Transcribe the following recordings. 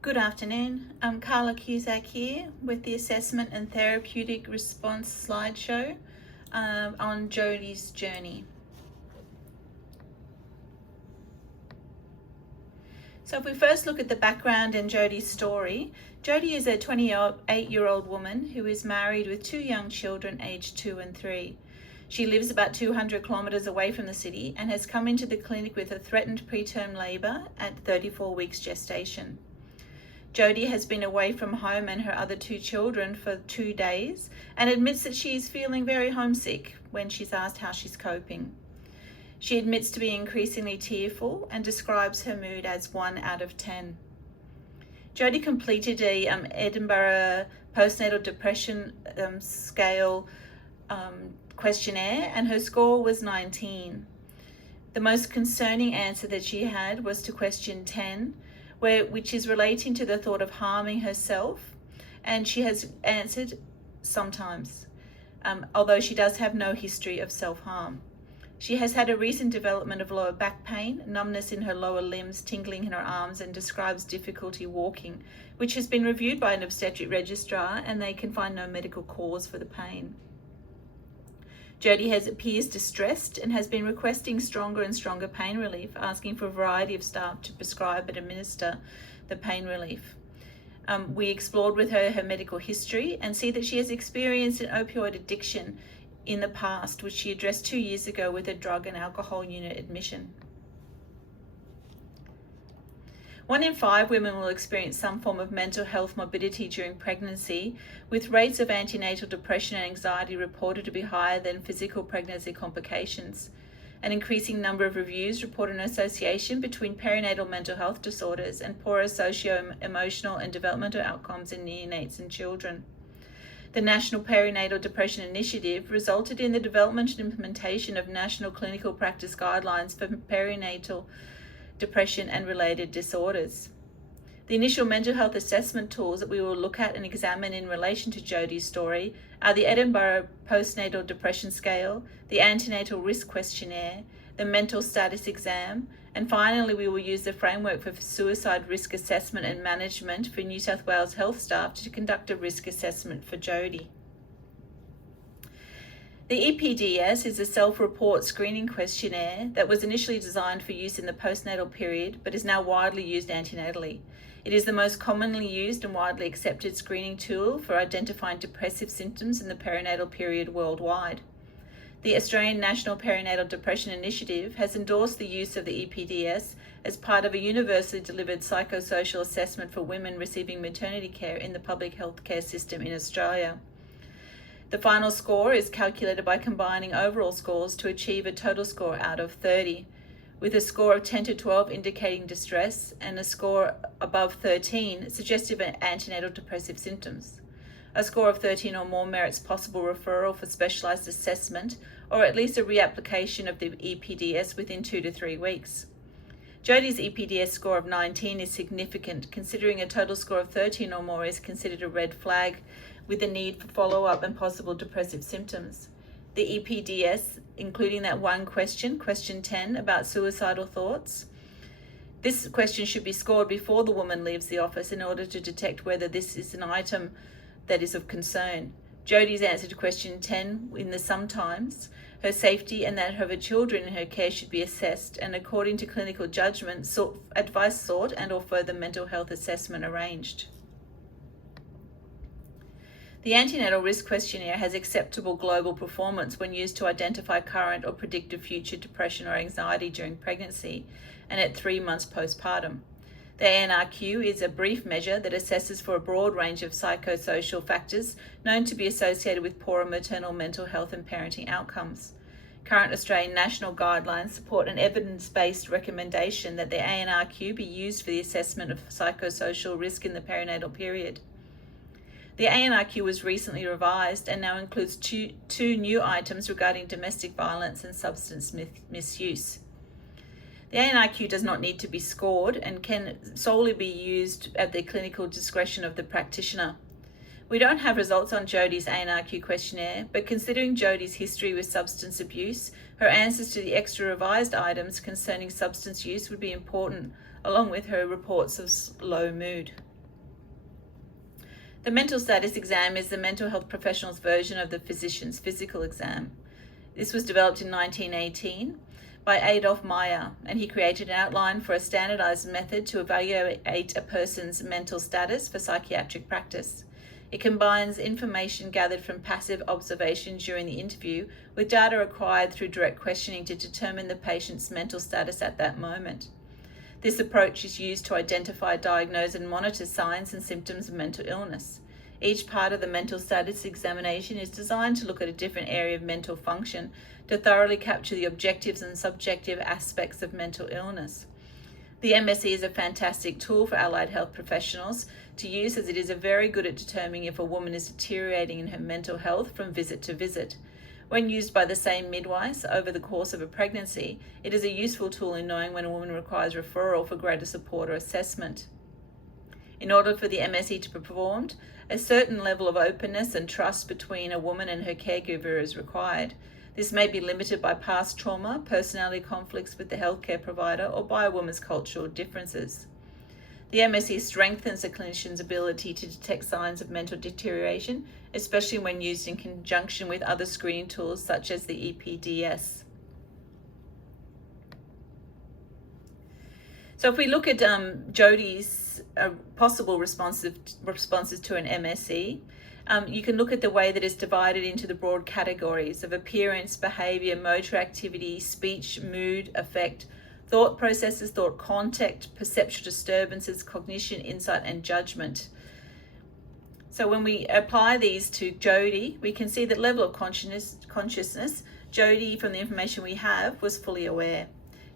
Good afternoon. I'm Carla Cusack here with the Assessment and Therapeutic Response slideshow on Jodie's journey. So if we first look at the background and Jodie's story, Jodie is a 28-year-old woman who is married with two young children aged 2 and 3. She lives about 200 kilometres away from the city and has come into the clinic with a threatened preterm labour at 34 weeks gestation. Jodie has been away from home and her other two children for 2 days and admits that she is feeling very homesick when she's asked how she's coping. She admits to being increasingly tearful and describes her mood as 1 out of 10. Jodie completed a Edinburgh postnatal depression scale questionnaire and her score was 19. The most concerning answer that she had was to question 10, which is relating to the thought of harming herself, and she has answered sometimes, although she does have no history of self-harm. She has had a recent development of lower back pain, numbness in her lower limbs, tingling in her arms, and describes difficulty walking, which has been reviewed by an obstetric registrar and they can find no medical cause for the pain. Jodie appears distressed and has been requesting stronger and stronger pain relief, asking for a variety of staff to prescribe and administer the pain relief. We explored with her medical history and see that she has experienced an opioid addiction in the past, which she addressed 2 years ago with a drug and alcohol unit admission. 1 in 5 women will experience some form of mental health morbidity during pregnancy, with rates of antenatal depression and anxiety reported to be higher than physical pregnancy complications. An increasing number of reviews report an association between perinatal mental health disorders and poorer socio-emotional and developmental outcomes in neonates and children. The National Perinatal Depression Initiative resulted in the development and implementation of national clinical practice guidelines for perinatal depression and related disorders. The initial mental health assessment tools that we will look at and examine in relation to Jodie's story are the Edinburgh Postnatal Depression Scale, the Antenatal Risk Questionnaire, the Mental Status Exam, and finally we will use the framework for suicide risk assessment and management for New South Wales health staff to conduct a risk assessment for Jodie. The EPDS is a self-report screening questionnaire that was initially designed for use in the postnatal period but is now widely used antenatally. It is the most commonly used and widely accepted screening tool for identifying depressive symptoms in the perinatal period worldwide. The Australian National Perinatal Depression Initiative has endorsed the use of the EPDS as part of a universally delivered psychosocial assessment for women receiving maternity care in the public healthcare system in Australia. The final score is calculated by combining overall scores to achieve a total score out of 30, with a score of 10 to 12 indicating distress and a score above 13 suggestive of antenatal depressive symptoms. A score of 13 or more merits possible referral for specialised assessment or at least a reapplication of the EPDS within 2 to 3 weeks. Jodie's EPDS score of 19 is significant, considering a total score of 13 or more is considered a red flag with the need for follow-up and possible depressive symptoms. The EPDS, including that one question 10, about suicidal thoughts. This question should be scored before the woman leaves the office in order to detect whether this is an item that is of concern. Jodie's answer to question 10 in the sometimes, her safety and that of her children in her care should be assessed, and according to clinical judgment, advice sought and or further mental health assessment arranged. The Antenatal Risk Questionnaire has acceptable global performance when used to identify current or predicted future depression or anxiety during pregnancy and at 3 months postpartum. The ANRQ is a brief measure that assesses for a broad range of psychosocial factors known to be associated with poorer maternal mental health and parenting outcomes. Current Australian national guidelines support an evidence-based recommendation that the ANRQ be used for the assessment of psychosocial risk in the perinatal period. The ANRQ was recently revised and now includes two new items regarding domestic violence and substance misuse. The ANRQ does not need to be scored and can solely be used at the clinical discretion of the practitioner. We don't have results on Jodie's ANRQ questionnaire, but considering Jodie's history with substance abuse, her answers to the extra revised items concerning substance use would be important, along with her reports of low mood. The mental status exam is the mental health professional's version of the physician's physical exam. This was developed in 1918 by Adolf Meyer, and he created an outline for a standardized method to evaluate a person's mental status for psychiatric practice. It combines information gathered from passive observation during the interview with data acquired through direct questioning to determine the patient's mental status at that moment. This approach is used to identify, diagnose, and monitor signs and symptoms of mental illness. Each part of the mental status examination is designed to look at a different area of mental function to thoroughly capture the objective and subjective aspects of mental illness. The MSE is a fantastic tool for allied health professionals to use, as it is very good at determining if a woman is deteriorating in her mental health from visit to visit. When used by the same midwives over the course of a pregnancy, it is a useful tool in knowing when a woman requires referral for greater support or assessment. In order for the MSE to be performed, a certain level of openness and trust between a woman and her caregiver is required. This may be limited by past trauma, personality conflicts with the healthcare provider, or by a woman's cultural differences. The MSE strengthens a clinician's ability to detect signs of mental deterioration, especially when used in conjunction with other screening tools such as the EPDS. So if we look at Jodie's possible responses to an MSE, you can look at the way that it's divided into the broad categories of appearance, behavior, motor activity, speech, mood, affect, thought processes, thought contact, perceptual disturbances, cognition, insight, and judgment. So when we apply these to Jodie, we can see that level of consciousness, Jodie, from the information we have, was fully aware.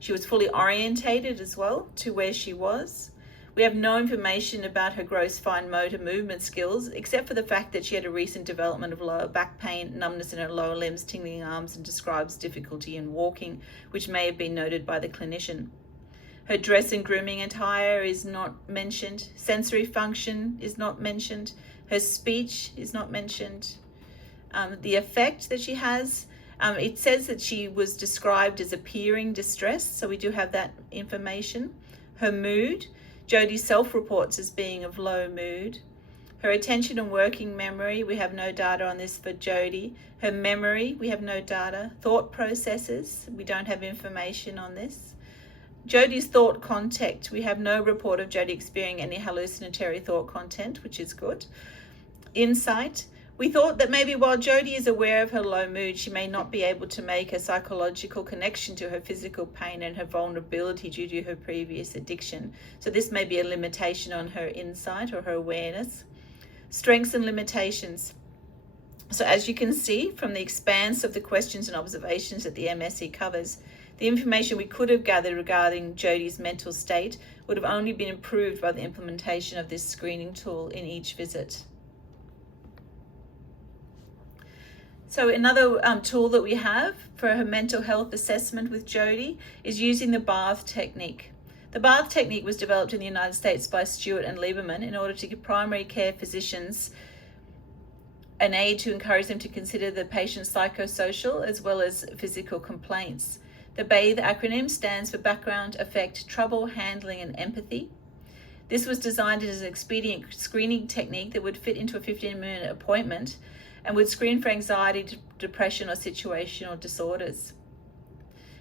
She was fully orientated as well to where she was. We have no information about her gross fine motor movement skills, except for the fact that she had a recent development of lower back pain, numbness in her lower limbs, tingling arms, and describes difficulty in walking, which may have been noted by the clinician. Her dress and grooming attire is not mentioned. Sensory function is not mentioned. Her speech is not mentioned. The effect that she has, it says that she was described as appearing distressed, so we do have that information. Her mood, Jodie self-reports as being of low mood. Her attention and working memory, we have no data on this for Jodie. Her memory, we have no data. Thought processes, we don't have information on this. Jodie's thought content, we have no report of Jodie experiencing any hallucinatory thought content, which is good. Insight, we thought that maybe while Jodie is aware of her low mood, she may not be able to make a psychological connection to her physical pain and her vulnerability due to her previous addiction. So this may be a limitation on her insight or her awareness. Strengths and limitations. So as you can see from the expanse of the questions and observations that the MSE covers, the information we could have gathered regarding Jodie's mental state would have only been improved by the implementation of this screening tool in each visit. So another tool that we have for her mental health assessment with Jodie is using the bath technique. The bath technique was developed in the United States by Stewart and Lieberman in order to give primary care physicians an aid to encourage them to consider the patient's psychosocial as well as physical complaints. The BATHE acronym stands for Background, Affect, Trouble, Handling, and Empathy. This was designed as an expedient screening technique that would fit into a 15-minute appointment and would screen for anxiety, depression, or situational disorders.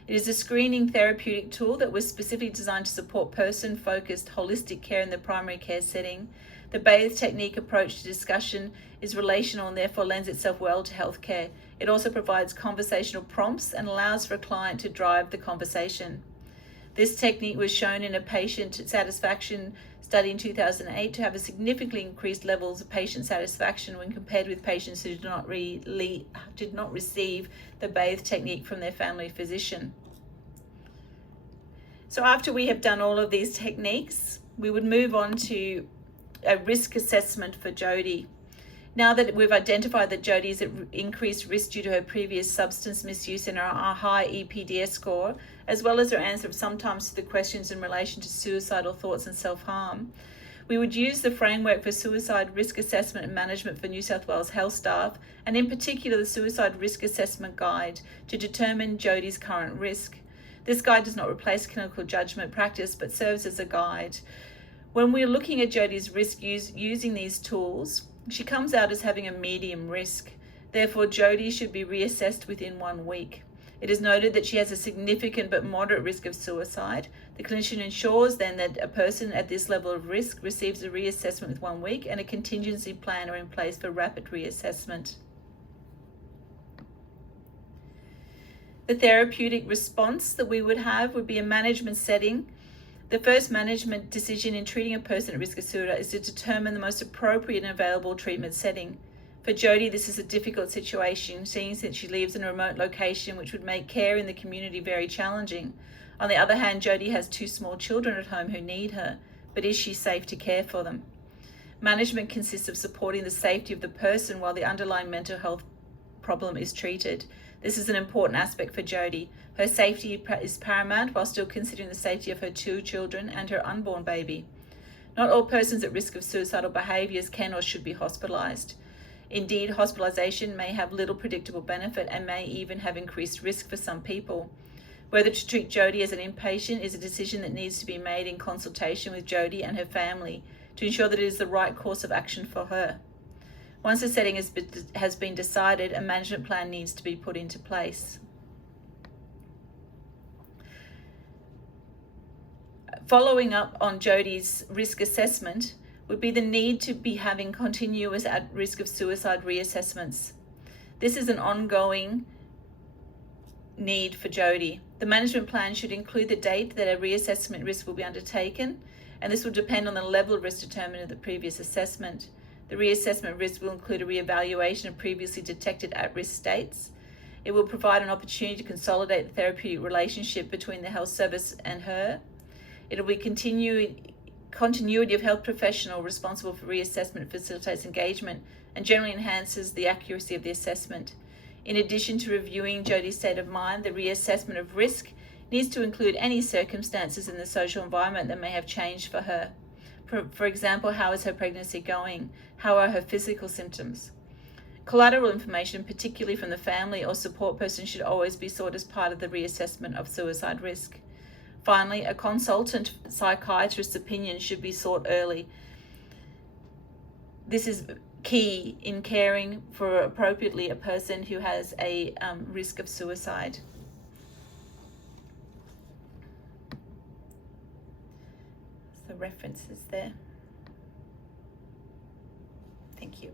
It is a screening therapeutic tool that was specifically designed to support person-focused holistic care in the primary care setting. The BATHE technique approach to discussion is relational and therefore lends itself well to healthcare. It also provides conversational prompts and allows for a client to drive the conversation. This technique was shown in a patient satisfaction study in 2008 to have a significantly increased levels of patient satisfaction when compared with patients who did not receive the BATHE technique from their family physician. So after we have done all of these techniques, we would move on to a risk assessment for Jodie. Now that we've identified that Jodie is at increased risk due to her previous substance misuse and her high EPDS score, as well as her answer sometimes to the questions in relation to suicidal thoughts and self-harm, we would use the framework for suicide risk assessment and management for New South Wales health staff, and in particular the Suicide Risk Assessment Guide, to determine Jodie's current risk. This guide does not replace clinical judgment practice, but serves as a guide. When we're looking at Jodie's risk using these tools, She comes out as having a medium risk. Therefore, Jodie should be reassessed within 1 week. It is noted that she has a significant but moderate risk of suicide. The clinician ensures then that a person at this level of risk receives a reassessment with 1 week, and a contingency plan are in place for rapid reassessment. The therapeutic response that we would have would be a management setting. The first management decision in treating a person at risk of suicide is to determine the most appropriate and available treatment setting. For Jodie, this is a difficult situation, seeing that she lives in a remote location, which would make care in the community very challenging. On the other hand, Jodie has 2 small children at home who need her, but is she safe to care for them? Management consists of supporting the safety of the person while the underlying mental health problem is treated. This is an important aspect for Jodie. Her safety is paramount while still considering the safety of her 2 children and her unborn baby. Not all persons at risk of suicidal behaviours can or should be hospitalised. Indeed, hospitalisation may have little predictable benefit and may even have increased risk for some people. Whether to treat Jodie as an inpatient is a decision that needs to be made in consultation with Jodie and her family to ensure that it is the right course of action for her. Once the setting has been decided, a management plan needs to be put into place. Following up on Jodie's risk assessment would be the need to be having continuous at risk of suicide reassessments. This is an ongoing need for Jodie. The management plan should include the date that a reassessment risk will be undertaken, and this will depend on the level of risk determined in the previous assessment. The reassessment risk will include a reevaluation of previously detected at-risk states. It will provide an opportunity to consolidate the therapeutic relationship between the health service and her. It will be continuity of health professional responsible for reassessment facilitates engagement and generally enhances the accuracy of the assessment. In addition to reviewing Jodie's state of mind, the reassessment of risk needs to include any circumstances in the social environment that may have changed for her. For example, how is her pregnancy going? How are her physical symptoms? Collateral information, particularly from the family or support person, should always be sought as part of the reassessment of suicide risk. Finally, a consultant psychiatrist's opinion should be sought early. This is key in caring for appropriately a person who has a risk of suicide. So references there. Thank you.